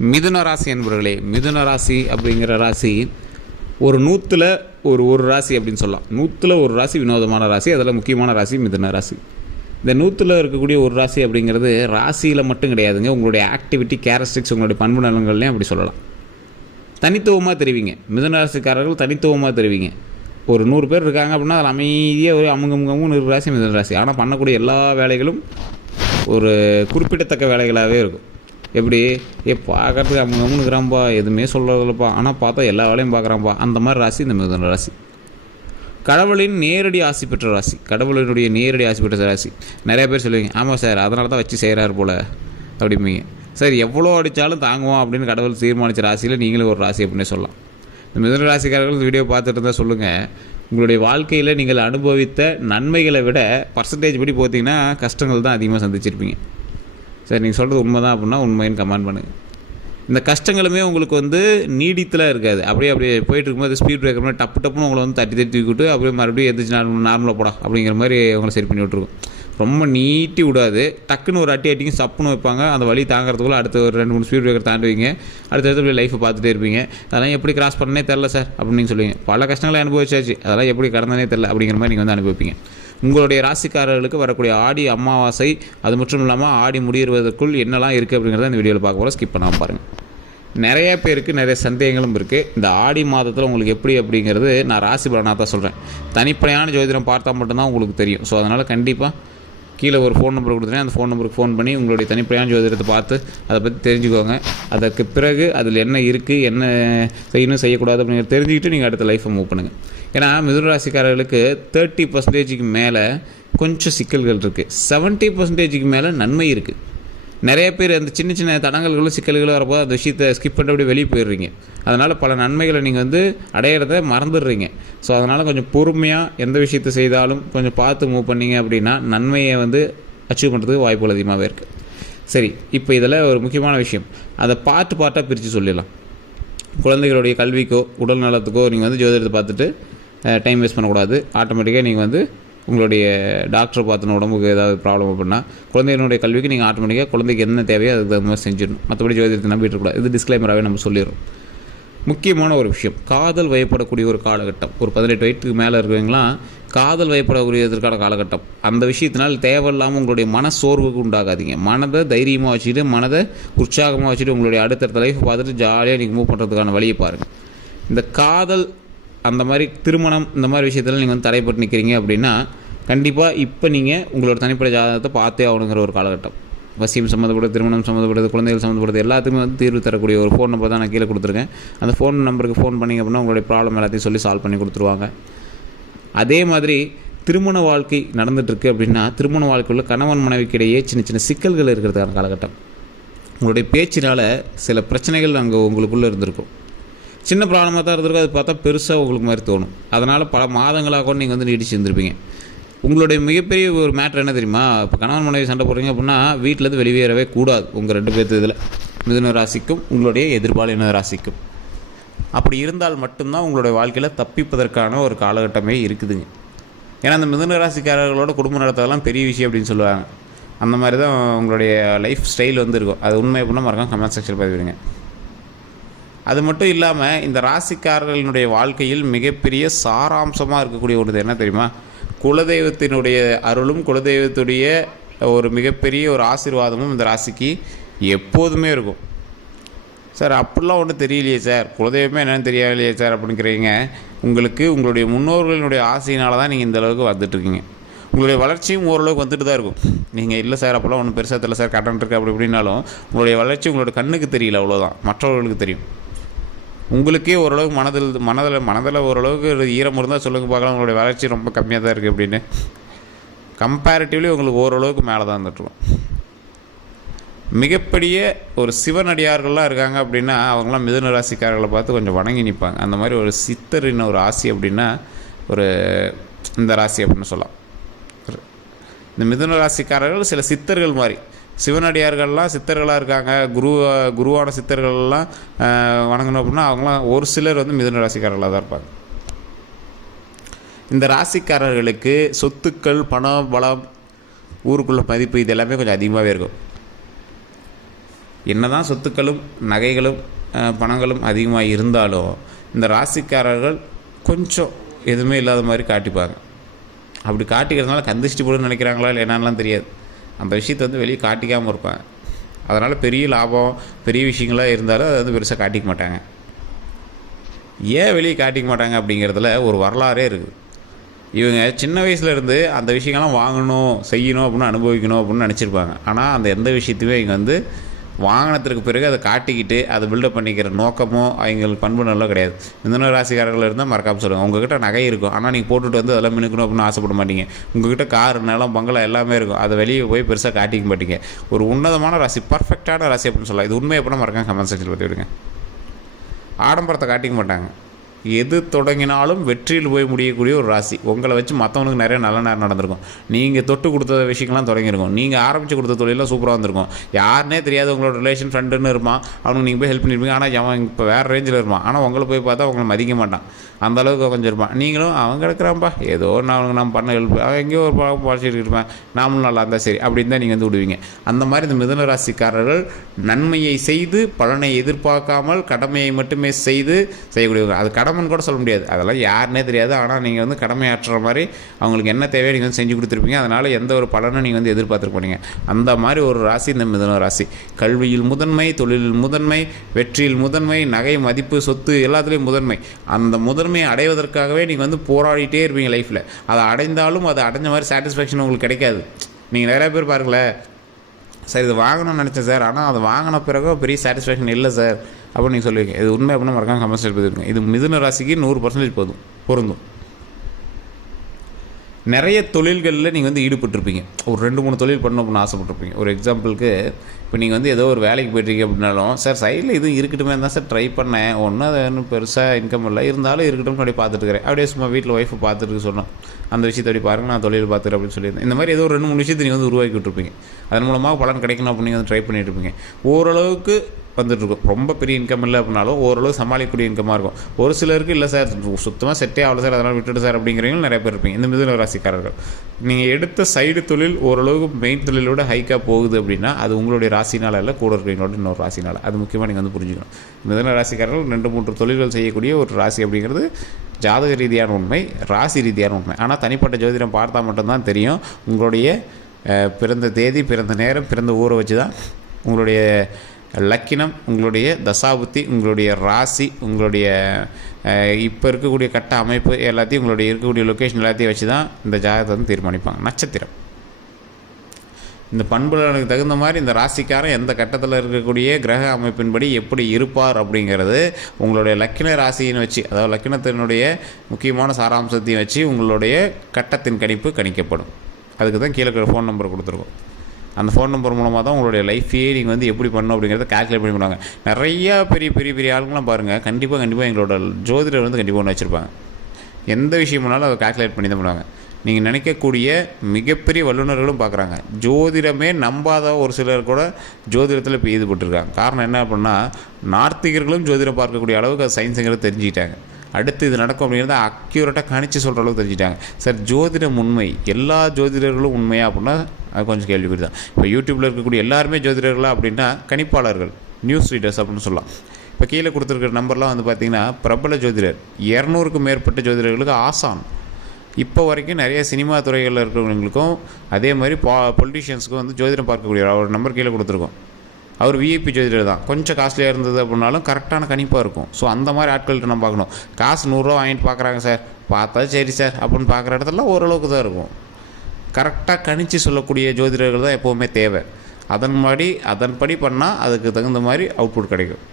மிதுன ராசி என்பவர்களே மிதுன ராசி அப்படிங்கிற ராசி ஒரு நூற்றில் ஒரு ஒரு ராசி அப்படின்னு சொல்லலாம். நூற்றில் ஒரு ராசி வினோதமான ராசி அதில் முக்கியமான ராசி மிதுன ராசி. இந்த நூற்றில் இருக்கக்கூடிய ஒரு ராசி அப்படிங்கிறது ராசியில் மட்டும் கிடையாதுங்க. உங்களுடைய ஆக்டிவிட்டி கேரக்டரிஸ்டிக்ஸ் உங்களுடைய பண்பு நலன்கள்லையும் அப்படி சொல்லலாம். தனித்துவமாக தெரிவிங்க. மிதுன ராசிக்காரர்கள் தனித்துவமாக தெரிவிங்க. ஒரு நூறு பேர் இருக்காங்க அப்படின்னா அதில் அமைதியாக ஒரு அமுங்கமுகமும் ஒரு ராசி மிதுன ராசி. ஆனால் பண்ணக்கூடிய எல்லா வேலைகளும் ஒரு குறிப்பிடத்தக்க வேலைகளாகவே இருக்கும். எப்படி? ஏ பார்க்கறதுக்கு அவங்க இருக்கிறான்ப்பா எதுவுமே சொல்கிறதில்லப்பா ஆனால் பார்த்தா எல்லா வேலையும் பார்க்குறான்ப்பா அந்த மாதிரி ராசி இந்த மிதுன ராசி. கடவுளின் நேரடி ஆசி பெற்ற ராசி. கடவுளினுடைய நேரடி ஆசி பெற்ற ராசி. நிறைய பேர் சொல்லுவீங்க ஆமாம் சார் அதனால தான் வச்சு செய்கிறாரு போல் அப்படிம்பீங்க. சார் எவ்வளோ அடித்தாலும் தாங்குவோம் அப்படின்னு கடவுள் தீர்மானித்த ராசியில் நீங்களும் ஒரு ராசி அப்படின்னு சொல்லலாம். இந்த மிதுன ராசிக்காரர்கள் இந்த வீடியோ பார்த்துட்டு இருந்தால் சொல்லுங்கள் உங்களுடைய வாழ்க்கையில் நீங்கள் அனுபவித்த நன்மைகளை விட பர்சன்டேஜ் படி பார்த்தீங்கன்னா கஷ்டங்கள் தான் அதிகமாக சந்திச்சிருப்பீங்க. சரி நீங்கள் சொல்கிறது உண்மை தான் அப்படின்னா உண்மைன்னு கமெண்ட் பண்ணுங்கள் இந்த கஷ்டங்களுமே உங்களுக்கு வந்து நீடித்தலாம் இருக்காது. அப்படியே அப்படியே போயிட்டு இருக்கும்போது ஸ்பீட் பிரேக்கர் மாதிரி டப்பு டப்புன்னு உங்களை வந்து தட்டி தட்டி விட்டு அப்படியே மறுபடியும் எந்திரிச்சு நார்மல் நார்மலாக போடா அப்படிங்கிற மாதிரி உங்களை சரி பண்ணி விட்ருக்கும் ரொம்ப நீட்டி விடாது. டக்குன்னு ஒரு அட்டி அட்டிங்க சப்புன்னு வைப்பாங்க. அந்த வழி தாங்கிறதுக்குள்ளே அடுத்த ஒரு ரெண்டு மூணு ஸ்பீட் பிரேக்கர் தாண்டுவீங்க. அடுத்தடுத்து அப்படியே லைஃப்பை பார்த்துட்டே இருப்பீங்க. அதெல்லாம் எப்படி கிராஸ் பண்ணனே தெரில சார் அப்படின்னு நீங்கள் சொல்லுவீங்க. பல கஷ்டங்களை அனுபவிச்சாச்சு. அதெல்லாம் எப்படி கடந்தனே தெரில அப்படிங்கிற மாதிரி நீங்கள் வந்து அனுபவிப்பீங்க. உங்களுடைய ராசிக்காரர்களுக்கு வரக்கூடிய ஆடி அமாவாசை அது மட்டும் இல்லாமல் ஆடி முடிகிறதற்குள் என்னெல்லாம் இருக்குது அப்படிங்கிறத இந்த வீடியோவில் பார்க்க போகிறோம் ஸ்கிப் பண்ணாமல் பாருங்கள் நிறைய பேருக்கு நிறைய சந்தேகங்களும் இருக்குது இந்த ஆடி மாதத்தில் உங்களுக்கு எப்படி அப்படிங்கிறது நான் ராசி பலனாக தான் சொல்கிறேன் தனிப்படையான ஜோதிடம் பார்த்தா மட்டும்தான் உங்களுக்கு தெரியும். ஸோ அதனால் கண்டிப்பாக கீழே ஒரு ஃபோன் நம்பர் கொடுத்துருக்கேன் அந்த ஃபோன் நம்பருக்கு ஃபோன் பண்ணி உங்களுடைய தனிப்படையான ஜோதிடத்தை பார்த்து அதை பற்றி தெரிஞ்சுக்கோங்க. அதற்கு பிறகு அதில் என்ன இருக்குது என்ன செய்யணும் செய்யக்கூடாது அப்படிங்கிறத தெரிஞ்சுக்கிட்டு நீங்கள் அடுத்த லைஃப்பை மூவ் பண்ணுங்கள் ஏன்னா மிதுன ராசிக்காரர்களுக்கு தேர்ட்டி பர்சன்டேஜுக்கு மேலே கொஞ்சம் சிக்கல்கள் இருக்குது செவன்ட்டி பர்சன்டேஜுக்கு மேலே நன்மை இருக்குது நிறைய பேர் அந்த சின்ன சின்ன தடங்கல்களும் சிக்கல்களும் வரப்போ அந்த விஷயத்தை ஸ்கிப் பண்ணிட்டு அப்படி வெளியே போயிடுறீங்க. அதனால் பல நன்மைகளை நீங்கள் வந்து அடையிறத மறந்துடுறீங்க. ஸோ அதனால் கொஞ்சம் பொறுமையாக எந்த விஷயத்தை செய்தாலும் கொஞ்சம் பார்த்து மூவ் பண்ணீங்க அப்படின்னா நன்மையை வந்து அச்சீவ் பண்ணுறதுக்கு வாய்ப்புகள் அதிகமாகவே இருக்குது சரி இப்போ இதில் ஒரு முக்கியமான விஷயம். அதை பார்ட்டு பார்ட்டாக பிரித்து சொல்லிடலாம். குழந்தைகளுடைய கல்விக்கோ உடல் நலத்துக்கோ நீங்கள் வந்து ஜோதிடத்தை பார்த்துட்டு டைம் வேஸ்ட் பண்ணக்கூடாது. ஆட்டோமேட்டிக்காக நீங்கள் வந்து உங்களுடைய டாக்டரை பார்த்தன உடம்புக்கு ஏதாவது ப்ராப்ளம் அப்படின்னா குழந்தைகளுடைய கல்விக்கு நீங்கள் ஆட்டோமேட்டிக்காக குழந்தைக்கு என்ன தேவையோ அதுக்கு தகுந்த மாதிரி செஞ்சிடணும். மற்றபடி ஜோதிடத்தை நம்பிட்டு இருக்கக்கூடாது. இது டிஸ்க்ளைமராகவே நம்ம சொல்லிடுறோம். முக்கியமான ஒரு விஷயம் காதல் வயப்படக்கூடிய ஒரு காலகட்டம். ஒரு பதினெட்டு வயதுக்கு மேலே இருக்கிறவங்களாம் காதல் வயப்படக்கூடியதற்கான காலகட்டம். அந்த விஷயத்தினால் தேவையில்லாமல் உங்களுடைய மன சோர்வுக்கு உண்டாகாதீங்க. மனதை தைரியமாக வச்சுட்டு மனதை உற்சாகமாக வச்சுட்டு உங்களுடைய அடுத்தடுத்த லைஃப் பார்த்துட்டு ஜாலியாக நீங்கள் மூவ் பண்ணுறதுக்கான வழியை பாருங்கள் இந்த காதல் அந்த மாதிரி திருமணம் இந்த மாதிரி விஷயத்தில் நீங்கள் வந்து தடைப்பட்டு நிற்கிறீங்க அப்படின்னா கண்டிப்பாக இப்போ நீங்கள் உங்களோட தனிப்பட்ட ஜாதகத்தை பார்த்தே ஆகணுங்கிற ஒரு காலகட்டம். வசியம் சம்மந்தப்பட்டது திருமணம் சம்மந்தப்பட்டது குழந்தைகள் சம்மந்தப்பட்டது எல்லாத்துக்குமே வந்து தீர்வு தரக்கூடிய ஒரு ஃபோன் நம்பர் தான் நான் கீழே கொடுத்துருக்கேன். அந்த ஃபோன் நம்பருக்கு ஃபோன் பண்ணிங்க அப்படின்னா உங்களுடைய ப்ராப்ளம் எல்லாத்தையும் சொல்லி சால்வ் பண்ணி கொடுத்துருவாங்க. அதே மாதிரி திருமண வாழ்க்கை நடந்துகிட்ருக்கு அப்படின்னா திருமண வாழ்க்கையில் கணவன் மனைவிக்கிடையே சின்ன சின்ன சிக்கல்கள் இருக்கிறதுக்கான காலகட்டம். உங்களுடைய பேச்சினால் சில பிரச்சனைகள் அங்கே உங்களுக்குள்ளே இருந்திருக்கும். சின்ன ப்ராப்ளமாக தான் இருந்திருக்கும். அது பார்த்தா பெருசாக உங்களுக்கு மாதிரி தோணும். அதனால் பல மாதங்களாக கூட நீங்கள் வந்து நீடிச்சு இருந்திருப்பீங்க. உங்களுடைய மிகப்பெரிய ஒரு மேட்ரு என்ன தெரியுமா? இப்போ கணவன் மனைவி சண்டை போடுறீங்க அப்படின்னா வீட்டிலேருந்து வெளியேறவே கூடாது. உங்கள் ரெண்டு பேர்த்து இதில். மிதுன ராசிக்கும் உங்களுடைய எதிர்பாலின ராசிக்கும். அப்படி இருந்தால் மட்டும்தான் உங்களுடைய வாழ்க்கையில் தப்பிப்பதற்கான ஒரு காலகட்டமே இருக்குதுங்க. ஏன்னா அந்த மிதுன ராசிக்காரர்களோட குடும்பம் நடத்துறதெல்லாம் பெரிய விஷயம் அப்படின்னு சொல்லுவாங்க. அந்த மாதிரி தான் உங்களுடைய லைஃப் ஸ்டைல் வந்து இருக்கும். அது உண்மை அப்படின்னா மறக்காம கமெண்ட் செக்ஷன் பதிவிடுங்க. அது மட்டும் இல்லாமல் இந்த ராசிக்காரர்களுடைய வாழ்க்கையில் மிகப்பெரிய சாராம்சமாக இருக்கக்கூடிய ஒன்று என்ன தெரியுமா? குலதெய்வத்தினுடைய அருளும் குலதெய்வத்துடைய ஒரு மிகப்பெரிய ஒரு ஆசீர்வாதமும் இந்த ராசிக்கு எப்போதுமே இருக்கும். சார் அப்படிலாம் ஒன்றும் தெரியலையே சார். குலதெய்வமே என்னென்னு தெரியலையே சார் அப்படிங்கிறீங்க. உங்களுக்கு உங்களுடைய முன்னோர்களினுடைய ஆசையினால தான் நீங்கள் இந்த அளவுக்கு வந்துட்டுருக்கீங்க. உங்களுடைய வளர்ச்சியும் ஓரளவுக்கு வந்துட்டு தான் இருக்கும். நீங்கள் இல்லை சார் அப்போல்லாம் ஒன்றும் பெருசாக தெரியல சார் கடன் இருக்குது அப்படி இப்படின்னாலும் உங்களுடைய வளர்ச்சி உங்களோட கண்ணுக்கு தெரியல அவ்வளோதான் மற்றவர்களுக்கு தெரியும். உங்களுக்கே ஓரளவுக்கு மனதில் மனதில் மனதில் ஓரளவுக்கு ஈரம் இருந்தால் சொல்லுங்கள் பார்க்கலாம். உங்களுடைய வளர்ச்சி ரொம்ப கம்மியாக தான் இருக்குது அப்படின்னு. கம்பேரிட்டிவ்லி உங்களுக்கு ஓரளவுக்கு மேலே தான் வந்துட்டுருக்கும் மிகப்பெரிய ஒரு சிவனடியார்கள்லாம் இருக்காங்க அப்படின்னா அவங்களாம் மிதுன ராசிக்காரர்களை பார்த்து கொஞ்சம் வணங்கி நிற்பாங்க அந்த மாதிரி ஒரு சித்தரின் ஒரு ராசி அப்படின்னா ஒரு இந்த ராசி அப்படின்னு சொல்லலாம். இந்த மிதுன ராசிக்காரர்கள் சில சித்தர்கள் மாதிரி. சிவனடியார்கள்லாம் சித்தர்களாக இருக்காங்க. குரு குருவான சித்தர்கள்லாம் வணங்கணும் அப்படின்னா அவங்களாம் ஒரு சிலர் வந்து மிதுன ராசிக்காரர்களாக தான் இருப்பாங்க. இந்த ராசிக்காரர்களுக்கு சொத்துக்கள் பணம் பலம் ஊருக்குள்ள மதிப்பு இது எல்லாமே கொஞ்சம் அதிகமாகவே இருக்கும். என்னதான் சொத்துக்களும் நகைகளும் பணங்களும் அதிகமாக இருந்தாலும் இந்த ராசிக்காரர்கள் கொஞ்சம் எதுவுமே இல்லாத மாதிரி காட்டிப்பாங்க. அப்படி காட்டிக்கிறதுனால கந்திஷ்டி போடுன்னு நினைக்கிறாங்களா இல்லை என்னன்னலாம் தெரியாது. அந்த விஷயத்தை வந்து வெளியே காட்டிக்காமல் இருப்பாங்க அதனால் பெரிய லாபம் பெரிய விஷயங்களாக இருந்தாலும் அதை வந்து பெருசாக காட்டிக்க மாட்டாங்க. ஏன் வெளியே காட்டிக்க மாட்டாங்க அப்படிங்கிறதுல ஒரு வரலாறே இருக்குது இவங்க சின்ன வயசுலேருந்து அந்த விஷயங்கள்லாம் வாங்கணும் செய்யணும் அப்படின்னு அனுபவிக்கணும் அப்படின்னு நினச்சிருப்பாங்க. ஆனால் அந்த எந்த விஷயத்தையுமே இங்கே வந்து வாகனத்திற்கு பிறகு அதை காட்டிக்கிட்டு அதை பில்டப் பண்ணிக்கிற நோக்கமோ அவங்களுக்கு பண்பு நல்லா கிடையாது மிதுன ராசிக்காரர்கள் இருந்தால் மறக்காமல் சொல்லுங்கள் உங்ககிட்ட நகை இருக்கும். ஆனால் நீங்கள் போட்டுட்டு வந்து அதெல்லாம் மினுக்கணும் அப்படின்னு ஆசைப்பட மாட்டீங்க. உங்ககிட்ட கார் நிலம் பங்களா எல்லாமே இருக்கும். அதை வெளியே போய் பெருசாக காட்டிக்க மாட்டீங்க. ஒரு உன்னதமான ராசி பர்ஃபெக்டான ராசி அப்படின்னு சொல்லலாம். இது உண்மை எப்படின்னா மறக்காம கமெண்ட் செக்ஷன் பற்றி விடுங்க ஆடம்பரத்தை காட்டிக்க மாட்டாங்க. எது தொடங்கினாலும் வெற்றியில் போய் முடியக்கூடிய ஒரு ராசி. உங்களை வச்சு மற்றவனுக்கு நிறைய நல்ல நேரம் நடந்திருக்கும். நீங்கள் தொட்டு கொடுத்த விஷயங்கள்லாம் தொடங்கியிருக்கும். நீங்கள் ஆரம்பித்து கொடுத்த தொழிலாம் சூப்பராக வந்திருக்கும். யாருனே தெரியாது உங்களோட ரிலேஷன் ஃப்ரெண்டுன்னு இருப்பான். அவனுக்கு நீங்கள் போய் ஹெல்ப் பண்ணியிருப்பீங்க ஆனால் அவன் இப்போ வேறு ரேஞ்சில் இருப்பான். ஆனால் உங்களை போய் பார்த்தா உங்களை மதிக்க மாட்டான். அந்த அளவுக்கு கொஞ்சம் இருப்பான். நீங்களும் அவன் கிடக்குறான்ப்பா. ஏதோ நான் அவனுக்கு நான் பண்ண ஹெல்ப் அவன் எங்கேயோ ஒரு பாலிசிட்டு இருப்பேன். நாமளும் நல்லா இருந்தால் சரி. அப்படின்னு தான் நீங்கள் வந்து விடுவீங்க. அந்த மாதிரி இந்த மிதுன ராசிக்காரர்கள் நன்மையை செய்து பலனை எதிர்பார்க்காமல் கடமையை மட்டுமே செய்து செய்யக்கூடியவங்க. அது கடமைன்னு கூட சொல்ல முடியாது. அதெல்லாம் யாருன்னே தெரியாது. ஆனால் நீங்கள் வந்து கடமையாற்றுற மாதிரி அவங்களுக்கு என்ன தேவையோ நீங்கள் வந்து செஞ்சு கொடுத்துருப்பீங்க. அதனால் எந்த ஒரு பலனும் நீங்கள் வந்து எதிர்பார்த்துருக்க போறீங்க அந்த மாதிரி ஒரு ராசி இந்த மிதுன ராசி. கல்வியில் முதன்மை தொழிலில் முதன்மை வெற்றியில் முதன்மை நகை மதிப்பு சொத்து எல்லாத்துலேயும் முதன்மை. அந்த முதன்மையை அடைவதற்காகவே நீங்கள் வந்து போராடிட்டே இருப்பீங்க லைஃப்பில் அதை அடைந்தாலும் அது அடைஞ்ச மாதிரி சாட்டிஸ்ஃபேக்ஷன் உங்களுக்கு கிடைக்காது. நீங்கள் நிறையா பேர் பாருங்களேன். சார் இது வாங்கணும்னு நினச்சேன் சார். ஆனால் அது வாங்கின பிறகு பெரிய சாட்டிஸ்ஃபேக்ஷன் இல்லை சார். அப்போ நீங்கள் சொல்லுவீங்க. இது உண்மை அப்படின்னா மறக்காம கமெண்ட்ஸ் பதிவிடுங்க இது மிதுன ராசிக்கு நூறு பர்சன்டேஜ் போதும். பொருந்தும். நிறைய தொழில்களில் நீங்கள் வந்து ஈடுபட்டிருப்பீங்க. ஒரு ரெண்டு மூணு தொழில் பண்ணணும் அப்படின்னு ஆசைப்பட்டிருப்பீங்க. ஒரு எக்ஸாம்பிளுக்கு இப்போ நீங்கள் வந்து ஏதோ ஒரு வேலைக்கு போயிட்டீங்க அப்படின்னாலும் சார் சைடில் இதுவும் இருக்கட்டுமே தான் சார் ட்ரை பண்ணேன். ஒன்றும் அது ஒன்றும் பெருசாக இன்கம் இல்லை. இருந்தாலும் இருக்கட்டும் அப்படியே பார்த்துட்டு இருக்கிறேன். அப்படியே சும்மா வீட்டில் ஒய்ஃபை பார்த்துட்டு சொன்னோம். அந்த விஷயத்தை அப்படி பாருங்க நான் தொழில் பார்த்துக்கிறேன் அப்படின்னு சொல்லியிருந்தேன். இந்த மாதிரி ஏதோ ஒரு ரெண்டு மூணு விஷயத்தை நீங்கள் வந்து உருவாக்கி விட்டுருப்பீங்க. அதன் மூலமாக பலன் கிடைக்கணும் அப்படின்னு நீங்கள் வந்து ட்ரை பண்ணிட்டு இருப்பீங்க. ஓரளவுக்கு வந்துட்டுருக்கும். ரொம்ப பெரிய இன்கம் இல்லை அப்படின்னாலும் ஓரளவு சமாளிக்கக்கூடிய இன்கமாக இருக்கும். ஒரு சிலருக்கு இல்லை சார் சுத்தமாக செட்டே ஆகல சார் அதனால் விட்டுட்டு சார் அப்படிங்கிறவங்க நிறைய பேர் இருப்பீங்க. இந்த மிதுன ராசிக்காரர்கள். நீங்கள் எடுத்த சைடு தொழில் ஓரளவுக்கு மெயின் தொழிலோட ஹைக்காக போகுது அப்படின்னா அது உங்களுடைய ராசினால இல்லை கூட இருக்கிறவங்களோட இன்னொரு ராசினால. அது முக்கியமாக நீங்கள் வந்து புரிஞ்சுக்கணும். மிதுன ராசிக்காரர்கள் ரெண்டு மூன்று தொழில்கள் செய்யக்கூடிய ஒரு ராசி அப்படிங்கிறது ஜாதக ரீதியான உண்மை ராசி ரீதியான உண்மை. ஆனால் தனிப்பட்ட ஜோதிடம் பார்த்தா மட்டும்தான் தெரியும். உங்களுடைய பிறந்த தேதி பிறந்த நேரம் பிறந்த ஊரை வச்சு தான் உங்களுடைய லக்கினம் உங்களுடைய தசாபுத்தி உங்களுடைய ராசி உங்களுடைய இப்போ இருக்கக்கூடிய கட்ட அமைப்பு எல்லாத்தையும் உங்களுடைய இருக்கக்கூடிய லொக்கேஷன் எல்லாத்தையும் வச்சு தான் இந்த ஜாதகத்தை வந்து தீர்மானிப்பாங்க. நட்சத்திரம். இந்த பண்புகளுக்கு தகுந்த மாதிரி இந்த ராசிக்காரன் எந்த கட்டத்தில் இருக்கக்கூடிய கிரக அமைப்பின்படி எப்படி இருப்பார் அப்படிங்கிறது உங்களுடைய லக்கின ராசின்னு வச்சு அதாவது லக்கினத்தினுடைய முக்கியமான சாராம்சத்தையும் வச்சு உங்களுடைய கட்டத்தின் கணிப்பு கணிக்கப்படும். அதுக்கு தான் கீழே ஃபோன் நம்பர் கொடுத்துருக்கோம். அந்த ஃபோன் நம்பர் மூலமாக தான் உங்களுடைய லைஃபையே நீங்கள் வந்து எப்படி பண்ணணும் அப்படிங்கிறத கால்குலேட் பண்ணி பண்ணுவாங்க. நிறையா பெரிய பெரிய பெரிய ஆளுங்களாம் பாருங்கள் கண்டிப்பாக கண்டிப்பாக எங்களோட ஜோதிடர் வந்து கண்டிப்பாக ஒன்று வச்சுருப்பாங்க. எந்த விஷயம்னாலும் அதை கால்குலேட் பண்ணி தான் பண்ணுவாங்க. நீங்கள் நினைக்கக்கூடிய மிகப்பெரிய வல்லுநர்களும் பார்க்குறாங்க ஜோதிடமே நம்பாத ஒரு சிலர் கூட ஜோதிடத்தில் இப்போ ஈடுபட்டிருக்காங்க. காரணம் என்ன அப்படின்னா நார்த்திகர்களும் ஜோதிடம் பார்க்கக்கூடிய அளவுக்கு அது தெரிஞ்சுக்கிட்டாங்க. அடுத்து இது நடக்கும் அப்படிங்கிறத அக்யூரேட்டாக கணிச்சு சொல்கிற அளவுக்கு தெரிஞ்சுட்டாங்க சார் ஜோதிடம் உண்மை. எல்லா ஜோதிடர்களும் உண்மையாக அப்படின்னா அது கொஞ்சம் கேள்விக்குறி தான் இப்போ யூடியூப்பில் இருக்கக்கூடிய எல்லாருமே ஜோதிடர்களா அப்படின்னா கணிப்பாளர்கள் நியூஸ் ரீடர்ஸ் அப்படின்னு சொல்லலாம். இப்போ கீழே கொடுத்துருக்கிற நம்பர்லாம் வந்து பார்த்தீங்கன்னா பிரபல ஜோதிடர் இரநூறுக்கும் மேற்பட்ட ஜோதிடர்களுக்கு ஆசான். இப்போ வரைக்கும் நிறைய சினிமா துறைகளில் இருக்கிறவங்களுக்கும் அதே மாதிரி பா பொலிட்டிஷியன்ஸுக்கும் வந்து ஜோதிடம் பார்க்கக்கூடிய அவர் நம்பர் கீழே கொடுத்துருக்கோம். அவர் விஐபி ஜோதிடர் தான். கொஞ்சம் காஸ்ட்லியாக இருந்தது அப்படின்னாலும் கரெக்டான கணிப்பாக இருக்கும். ஸோ அந்த மாதிரி ஆட்கள்கிட்ட நம்ம பார்க்கணும். காசு நூறுரூவா வாங்கிட்டு பார்க்குறாங்க சார். பார்த்தா சரி சார் அப்படின்னு பார்க்குற இடத்துல ஓரளவுக்கு தான் இருக்கும். கரெக்டாக கணிச்சு சொல்லக்கூடிய ஜோதிடர்கள் தான் எப்போவுமே தேவை. அதன்படி அதன்படி பண்ணால் அதுக்கு தகுந்த மாதிரி அவுட்புட் கிடைக்கும்.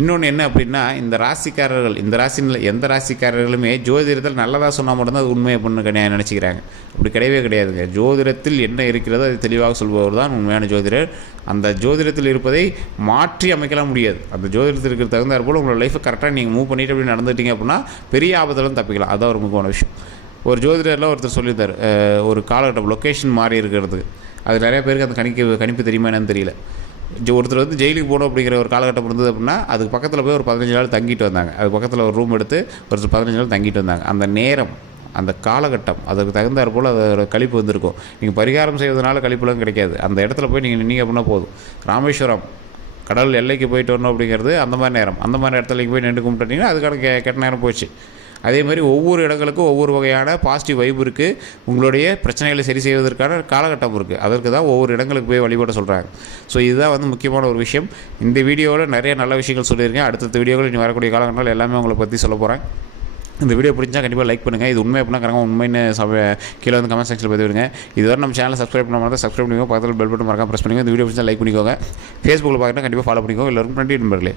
இன்னொன்று என்ன அப்படின்னா இந்த ராசிக்காரர்கள் இந்த ராசியில் எந்த ராசிக்காரர்களுமே ஜோதிடத்தில் நல்லதாக சொன்னால் மட்டும்தான் அது உண்மையை அப்படின்னு கிடையாது நினச்சிக்கிறாங்க. அப்படி கிடையவே கிடையாதுங்க. ஜோதிடத்தில் என்ன இருக்கிறதோ அது தெளிவாக சொல்பவர் தான் உண்மையான ஜோதிடர். அந்த ஜோதிடத்தில் இருப்பதை மாற்றி அமைக்கலாம் முடியாது. அந்த ஜோதிடத்தில் இருக்கிற தகுந்தாற் போல் உங்களோட லைஃப்பை கரெக்டாக நீங்கள் மூவ் பண்ணிட்டு அப்படி நடந்துட்டீங்க அப்படின்னா பெரிய ஆபத்திலும் தப்பிக்கலாம். அதான் ஒரு முக்கியமான விஷயம். ஒரு ஜோதிடரில் ஒருத்தர் சொல்லியிருந்தார் ஒரு காலகட்டம் லொக்கேஷன் மாறி இருக்கிறது. அது நிறைய பேருக்கு அந்த கணிக்க கணிப்பு தெரியுமா என்னன்னு தெரியல. ஒருத்தர் வந்து ஜெயிலுக்கு போகணும் அப்படிங்கிற ஒரு காலகட்டம் இருந்தது அப்படின்னா அதுக்கு பக்கத்தில் போய் ஒரு பதினஞ்சு நாள் தங்கிட்டு வந்தாங்க. அது பக்கத்தில் ஒரு ரூம் எடுத்து ஒரு பதினஞ்சு நாள் தங்கிட்டு வந்தாங்க. அந்த நேரம் அந்த காலகட்டம் அதற்கு தகுந்தாற் போல் அதோட கழிப்பு வந்திருக்கும். நீங்கள் பரிகாரம் செய்வதனால கழிப்புலாம் கிடைக்காது. அந்த இடத்துல போய் நீங்கள் நின்னீங்க அப்படின்னா போதும். ராமேஸ்வரம் கடல் எல்லைக்கு போயிட்டு வரணும் அப்படிங்கிறது அந்த மாதிரி நேரம். அந்த மாதிரி இடத்துல போய் நின்று கும்பிட்டுட்டிங்கன்னா அதுக்கான கெ கெட்ட நேரம் போச்சு. அதே மாதிரி ஒவ்வொரு இடங்களுக்கும் ஒவ்வொரு வகையான பாசிட்டிவ் வைப் இருக்குது உங்களுடைய பிரச்சனைகளை சரி செய்வதற்கான காலகட்டம் இருக்குது அதற்கு தான் ஒவ்வொரு இடங்களுக்கு போய் வழிபட சொல்கிறாங்க ஸோ இதுதான் வந்து முக்கியமான ஒரு விஷயம். இந்த வீடியோவில் நிறைய நல்ல விஷயங்கள் சொல்லியிருக்கேன். அடுத்தடுத்த வீடியோவில் இனி வரக்கூடிய காலகட்டங்கள் எல்லாமே உங்களை பற்றி சொல்ல போகிறேன் இந்த வீடியோ பிடிச்சா கண்டிப்பாக லைக் பண்ணுங்கள் இது உண்மை அப்படின்னா கரெக்டாக உண்மைன்னு சப கீழே வந்து கமெண்ட் செக்ஷனில் பதிவிடுங்க இதுவரை நம்ம சேனலை சப்ஸ்கிரைப் பண்ண மாதிரி சப்ஸ்கிரைப் பண்ணிக்கோங்க. பக்கத்தில் பெல் பட்டன் மறக்காம ப்ரெஸ் பண்ணிக்கோங்க. இந்த வீடியோ பிடிச்சா லைக் பண்ணிக்கோங்க. ஃபேஸ்புக்கில் பார்க்கணும் கண்டிப்பாக ஃபாலோ பண்ணிக்கோங்க. எல்லாருக்கும் நன்றி நண்பர்களே.